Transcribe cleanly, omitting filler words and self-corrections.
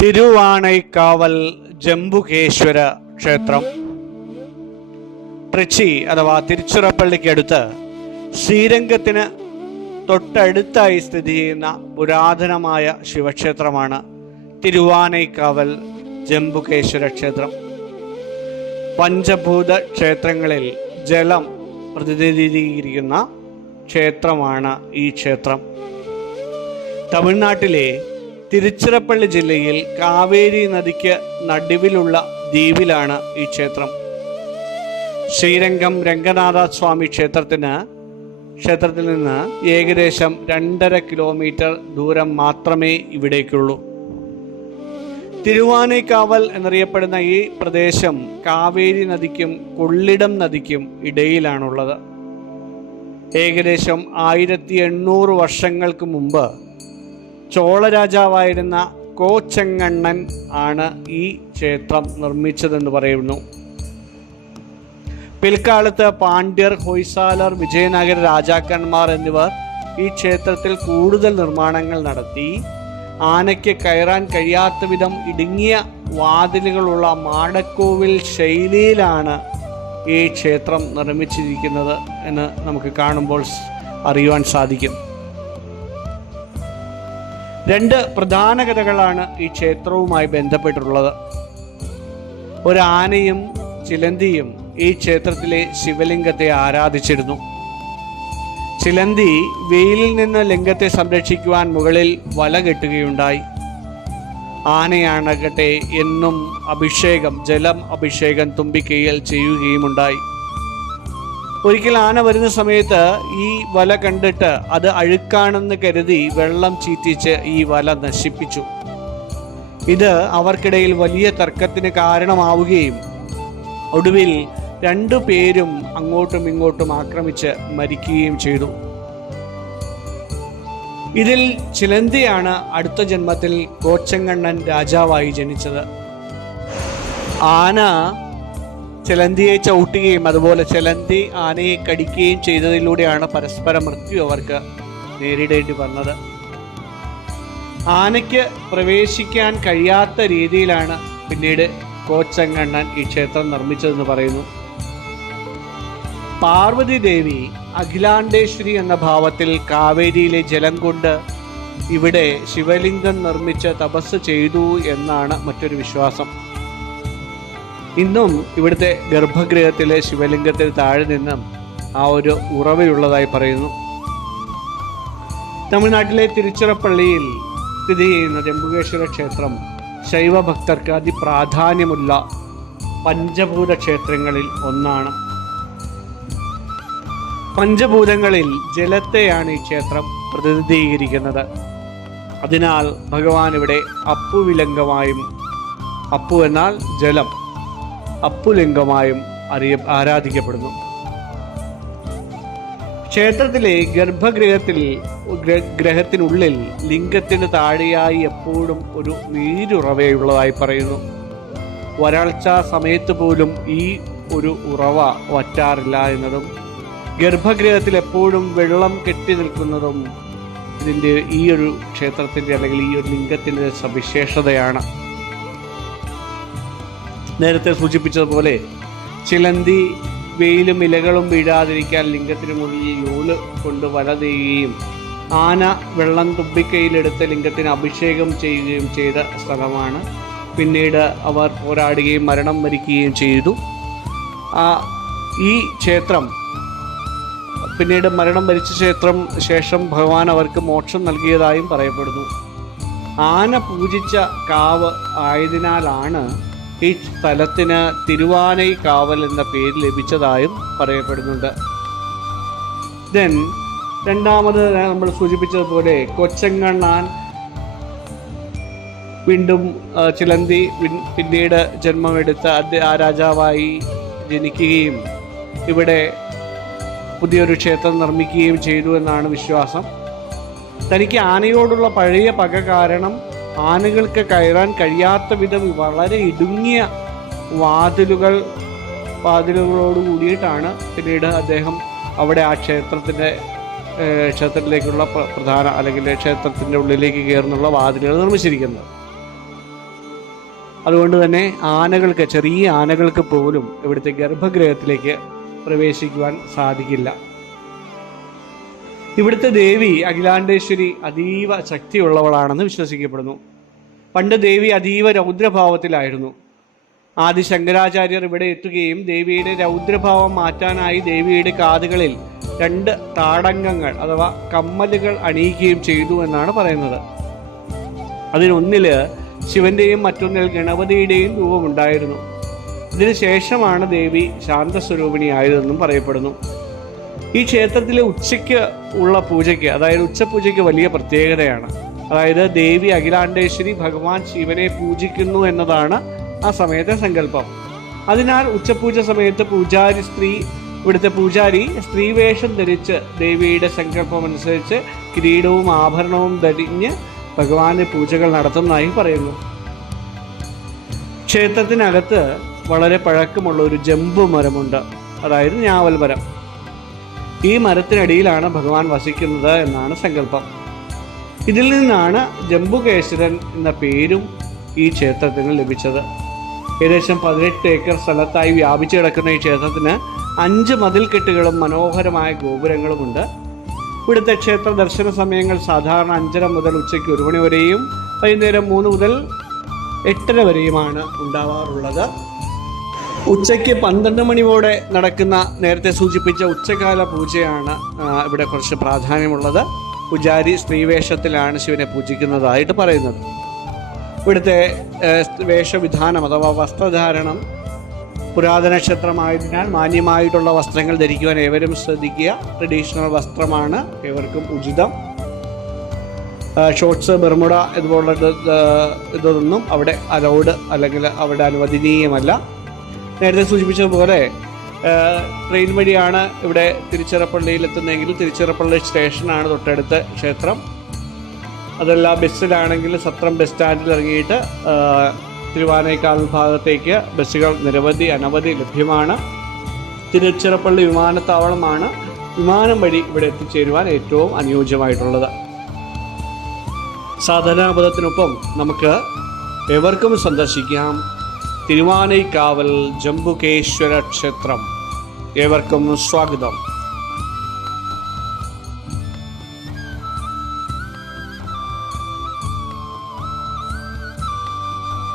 തിരുവാണൈക്കാവൽ ജംബുകേശ്വര ക്ഷേത്രം ട്രിച്ചി അഥവാ തിരുച്ചിറപ്പള്ളിക്കടുത്ത് ശ്രീരംഗത്തിന് തൊട്ടടുത്തായി സ്ഥിതി ചെയ്യുന്ന പുരാതനമായ ശിവക്ഷേത്രമാണ് തിരുവാനൈക്കാവൽ ജംബുകേശ്വര ക്ഷേത്രം. പഞ്ചഭൂത ക്ഷേത്രങ്ങളിൽ ജലം പ്രതിനിധീകരിക്കുന്ന ക്ഷേത്രമാണ് ഈ ക്ഷേത്രം. തമിഴ്നാട്ടിലെ തിരുച്ചിറപ്പള്ളി ജില്ലയിൽ കാവേരി നദിക്ക് നടുവിലുള്ള ദ്വീപിലാണ് ഈ ക്ഷേത്രം. ശ്രീരംഗം രംഗനാഥ സ്വാമി ക്ഷേത്രത്തിൽ നിന്ന് ഏകദേശം 2.5 കിലോമീറ്റർ ദൂരം മാത്രമേ ഇവിടേക്കുള്ളൂ. തിരുവാനൈക്കാവൽ എന്നറിയപ്പെടുന്ന ഈ പ്രദേശം കാവേരി നദിക്കും കൊള്ളിടം നദിക്കും ഇടയിലാണുള്ളത്. ഏകദേശം 1800 വർഷങ്ങൾക്ക് മുമ്പ് ചോളരാജാവായിരുന്ന കോച്ചെങ്ങണ്ണൻ ആണ് ഈ ക്ഷേത്രം നിർമ്മിച്ചതെന്ന് പറയുന്നു. പിൽക്കാലത്ത് പാണ്ഡ്യർ, ഹൊയ്സാലർ, വിജയനഗര രാജാക്കന്മാർ എന്നിവർ ഈ ക്ഷേത്രത്തിൽ കൂടുതൽ നിർമ്മാണങ്ങൾ നടത്തി. ആനയ്ക്ക് കയറാൻ കഴിയാത്ത വിധം ഇടുങ്ങിയ വാതിലുകളുള്ള മാടക്കോവിൽ ശൈലിയിലാണ് ഈ ക്ഷേത്രം നിർമ്മിച്ചിരിക്കുന്നത് എന്ന് നമുക്ക് കാണുമ്പോൾ അറിയുവാൻ സാധിക്കും. 2 പ്രധാന കഥകളാണ് ഈ ക്ഷേത്രവുമായി ബന്ധപ്പെട്ടുള്ളത്. ഒരു ആനയും ചിലന്തിയും ഈ ക്ഷേത്രത്തിലെ ശിവലിംഗത്തെ ആരാധിച്ചിരുന്നു. ചിലന്തി വെയിലിൽ നിന്ന് ലിംഗത്തെ സംരക്ഷിക്കുവാൻ മുകളിൽ വല കെട്ടുകയുണ്ടായി. ആനയാണകട്ടെ എന്നും ജലം അഭിഷേകം തുമ്പിക്കൈയിൽ ചെയ്യുകയുമുണ്ടായി. ഒരിക്കൽ ആന വരുന്ന സമയത്ത് ഈ വല കണ്ടിട്ട് അത് അഴുക്കാണെന്ന് കരുതി വെള്ളം ചീറ്റിച്ച് ഈ വല നശിപ്പിച്ചു. ഇത് അവർക്കിടയിൽ വലിയ തർക്കത്തിന് കാരണമാവുകയും ഒടുവിൽ 2 പേരും അങ്ങോട്ടും ഇങ്ങോട്ടും ആക്രമിച്ച് മരിക്കുകയും ചെയ്തു. ഇതിൽ ചിലന്തിയാണ് അടുത്ത ജന്മത്തിൽ കോച്ചെങ്ങണ്ണൻ രാജാവായി ജനിച്ചത്. ആന ചിലന്തിയെ ചവിട്ടുകയും അതുപോലെ ചിലന്തി ആനയെ കടിക്കുകയും ചെയ്തതിലൂടെയാണ് പരസ്പര മൃത്യു അവർക്ക് നേരിടേണ്ടി വന്നത്. ആനയ്ക്ക് പ്രവേശിക്കാൻ കഴിയാത്ത രീതിയിലാണ് പിന്നീട് കോച്ചെങ്ങണ്ണൻ ഈ ക്ഷേത്രം നിർമ്മിച്ചതെന്ന് പറയുന്നു. പാർവതി ദേവി അഖിലാണ്ടേശ്വരി എന്ന ഭാവത്തിൽ കാവേരിയിലെ ജലം കൊണ്ട് ഇവിടെ ശിവലിംഗം നിർമ്മിച്ച് തപസ് ചെയ്തു എന്നാണ് മറ്റൊരു വിശ്വാസം. ഇന്നും ഇവിടുത്തെ ഗർഭഗൃഹത്തിലെ ശിവലിംഗത്തിൽ താഴെ നിന്നും ആ ഒരു ഉറവയുള്ളതായി പറയുന്നു. തമിഴ്നാട്ടിലെ തിരുച്ചിറപ്പള്ളിയിൽ സ്ഥിതി ചെയ്യുന്ന ജംബുകേശ്വര ക്ഷേത്രം ശൈവ ഭക്തർക്ക് അതിപ്രാധാന്യമുള്ള പഞ്ചഭൂത ക്ഷേത്രങ്ങളിൽ ഒന്നാണ്. പഞ്ചഭൂതങ്ങളിൽ ജലത്തെയാണ് ഈ ക്ഷേത്രം പ്രതിനിധീകരിക്കുന്നത്. അതിനാൽ ഭഗവാൻ ഇവിടെ അപ്പുവിലിംഗമായും, അപ്പു എന്നാൽ ജലം, അപ്പുലിംഗമായും ആരാധിക്കപ്പെടുന്നു. ക്ഷേത്രത്തിലെ ഗ്രഹത്തിനുള്ളിൽ ലിംഗത്തിന് താഴെയായി എപ്പോഴും ഒരു നീരുറവയുള്ളതായി പറയുന്നു. വരൾച്ച സമയത്ത് പോലും ഈ ഒരു ഉറവ വറ്റാറില്ല എന്നതും ഗർഭഗൃഹത്തിൽ എപ്പോഴും വെള്ളം കെട്ടി നിൽക്കുന്നതും ഇതിൻ്റെ ഈ ഒരു ക്ഷേത്രത്തിൻ്റെ അല്ലെങ്കിൽ ഈ ഒരു ലിംഗത്തിൻ്റെ സവിശേഷതയാണ്. നേരത്തെ സൂചിപ്പിച്ചതുപോലെ ചിലന്തി വെയിലും ഇലകളും വീഴാതിരിക്കാൻ ലിംഗത്തിന് മുകളിൽ നൂല് കൊണ്ട് വല നെയ്യുകയും ആന വെള്ളം തുമ്പിക്കൈയിലെടുത്ത് ലിംഗത്തിന് അഭിഷേകം ചെയ്യുകയും ചെയ്ത സ്ഥലമാണ്. പിന്നീട് അവർ പോരാടുകയും മരണം വരിക്കുകയും ചെയ്തു. ഈ ക്ഷേത്രം പിന്നീട് മരണം വരിച്ച ശേഷം ഭഗവാൻ അവർക്ക് മോക്ഷം നൽകിയതായും പറയപ്പെടുന്നു. ആന പൂജിച്ച കാവ് ആയതിനാലാണ് ഈ സ്ഥലത്തിന് തിരുവാനൈക്കാവൽ എന്ന പേര് ലഭിച്ചതായും പറയപ്പെടുന്നുണ്ട്. രണ്ടാമത് നമ്മൾ സൂചിപ്പിച്ചതുപോലെ കൊച്ചെങ്ങണ്ണാൻ വീണ്ടും ചിലന്തി പിന്നീട് ജന്മമെടുത്ത് ആ രാജാവായി ജനിക്കുകയും ഇവിടെ പുതിയൊരു ക്ഷേത്രം നിർമ്മിക്കുകയും ചെയ്തു എന്നാണ് വിശ്വാസം. തനിക്ക് ആനയോടുള്ള പഴയ പക കാരണം ആനകൾക്ക് കയറാൻ കഴിയാത്ത വിധം വളരെ ഇടുങ്ങിയ വാതിലുകളോട് കൂടിയിട്ടാണ് പിന്നീട് അദ്ദേഹം അവിടെ ആ ക്ഷേത്രത്തിലേക്കുള്ള പ്രധാന അല്ലെങ്കിൽ ക്ഷേത്രത്തിൻ്റെ ഉള്ളിലേക്ക് കയറുന്നുള്ള വാതിലുകൾ നിർമ്മിച്ചിരിക്കുന്നത്. അതുകൊണ്ട് തന്നെ ആനകൾക്ക്, ചെറിയ ആനകൾക്ക് പോലും ഇവിടുത്തെ ഗർഭഗൃഹത്തിലേക്ക് പ്രവേശിക്കുവാൻ സാധിക്കില്ല. ഇവിടുത്തെ ദേവി അഖിലാണ്ടേശ്വരി അതീവ ശക്തിയുള്ളവളാണെന്ന് വിശ്വസിക്കപ്പെടുന്നു. പണ്ട് ദേവി അതീവ രൗദ്രഭാവത്തിലായിരുന്നു. ആദി ശങ്കരാചാര്യർ ഇവിടെ എത്തുകയും ദേവിയുടെ രൗദ്രഭാവം മാറ്റാനായി ദേവിയുടെ കാതുകളിൽ 2 താടങ്കങ്ങൾ അഥവാ കമ്മലുകൾ അണിയിക്കുകയും ചെയ്തു എന്നാണ് പറയുന്നത്. അതിനൊന്നില് ശിവന്റെയും മറ്റൊന്നിൽ ഗണപതിയുടെയും രൂപമുണ്ടായിരുന്നു. ഇതിനു ശേഷമാണ് ദേവി ശാന്തസ്വരൂപിണിയായതെന്നും പറയപ്പെടുന്നു. ഈ ക്ഷേത്രത്തിലെ ഉച്ചയ്ക്ക് ഉള്ള പൂജയ്ക്ക്, അതായത് ഉച്ചപൂജയ്ക്ക് വലിയ പ്രത്യേകതയാണ്. അതായത് ദേവി അഖിലാണ്ടേശ്വരി ഭഗവാൻ ശിവനെ പൂജിക്കുന്നു എന്നതാണ് ആ സമയത്തെ സങ്കല്പം. അതിനാൽ ഉച്ചപൂജ സമയത്ത് ഇവിടുത്തെ പൂജാരി സ്ത്രീവേഷം ധരിച്ച് ദേവിയുടെ സങ്കല്പം അനുസരിച്ച് കിരീടവും ആഭരണവും ധരിഞ്ഞ് ഭഗവാന്റെ പൂജകൾ നടത്തുന്നതായി പറയുന്നു. ക്ഷേത്രത്തിനകത്ത് വളരെ പഴക്കമുള്ള ഒരു ജംബു മരമുണ്ട്, അതായത് ഞാവൽ മരം. ഈ മരത്തിനടിയിലാണ് ഭഗവാൻ വസിക്കുന്നത് എന്നാണ് സങ്കല്പം. ഇതിൽ നിന്നാണ് ജംബുകേശ്വരൻ എന്ന പേരും ഈ ക്ഷേത്രത്തിന് ലഭിച്ചത്. ഏകദേശം 18 ഏക്കർ സ്ഥലത്തായി വ്യാപിച്ചു കിടക്കുന്ന ഈ ക്ഷേത്രത്തിന് 5 മതിൽക്കെട്ടുകളും മനോഹരമായ ഗോപുരങ്ങളുമുണ്ട്. ഇവിടുത്തെ ക്ഷേത്ര ദർശന സമയങ്ങൾ സാധാരണ 5:30 മുതൽ ഉച്ചയ്ക്ക് 1 മണി വരെയും വൈകുന്നേരം 3 മുതൽ 8:30 വരെയുമാണ് ഉണ്ടാവാറുള്ളത്. ഉച്ചയ്ക്ക് 12 മണിയോടെ നടക്കുന്ന നേരത്തെ സൂചിപ്പിച്ച ഉച്ചകാല പൂജയാണ് ഇവിടെ കുറച്ച് പ്രാധാന്യമുള്ളത്. പൂജാരി സ്ത്രീവേഷത്തിലാണ് ശിവനെ പൂജിക്കുന്നതായിട്ട് പറയുന്നത്. ഇവിടുത്തെ വേഷവിധാനം അഥവാ വസ്ത്രധാരണം പുരാതന ക്ഷേത്രമായതിനാൽ മാന്യമായിട്ടുള്ള വസ്ത്രങ്ങൾ ധരിക്കുവാൻ ഏവരും ശ്രദ്ധിക്കുക. ട്രഡീഷണൽ വസ്ത്രമാണ് ഏവർക്കും ഉചിതം. ഷോർട്ട്സ്, ബർമുഡ ഇതുപോലുള്ള ഇതൊന്നും അവിടെ അലൗഡ് അല്ലെങ്കിൽ അവിടെ അനുവദനീയമല്ല. നേരത്തെ സൂചിപ്പിച്ചതുപോലെ ട്രെയിൻ വഴിയാണ് ഇവിടെ തിരുച്ചിറപ്പള്ളിയിൽ എത്തുന്നതെങ്കിൽ തിരുച്ചിറപ്പള്ളി സ്റ്റേഷനാണ് തൊട്ടടുത്ത ക്ഷേത്രം. അതല്ല ബസ്സിലാണെങ്കിൽ സത്രം ബസ് സ്റ്റാൻഡിൽ ഇറങ്ങിയിട്ട് തിരുവാനേക്കാൽ ഭാഗത്തേക്ക് ബസ്സുകൾ അനവധി ലഭ്യമാണ്. തിരുച്ചിറപ്പള്ളി വിമാനത്താവളമാണ് വിമാനം വഴി ഇവിടെ എത്തിച്ചേരുവാൻ ഏറ്റവും അനുയോജ്യമായിട്ടുള്ളത്. സാധനാപദത്തിനൊപ്പം നമുക്ക് ഏവർക്കും സന്ദർശിക്കാം തിരുവാനൈക്കാവൽ ജംബുകേശ്വര ക്ഷേത്രം. ഏവർക്കും സ്വാഗതം.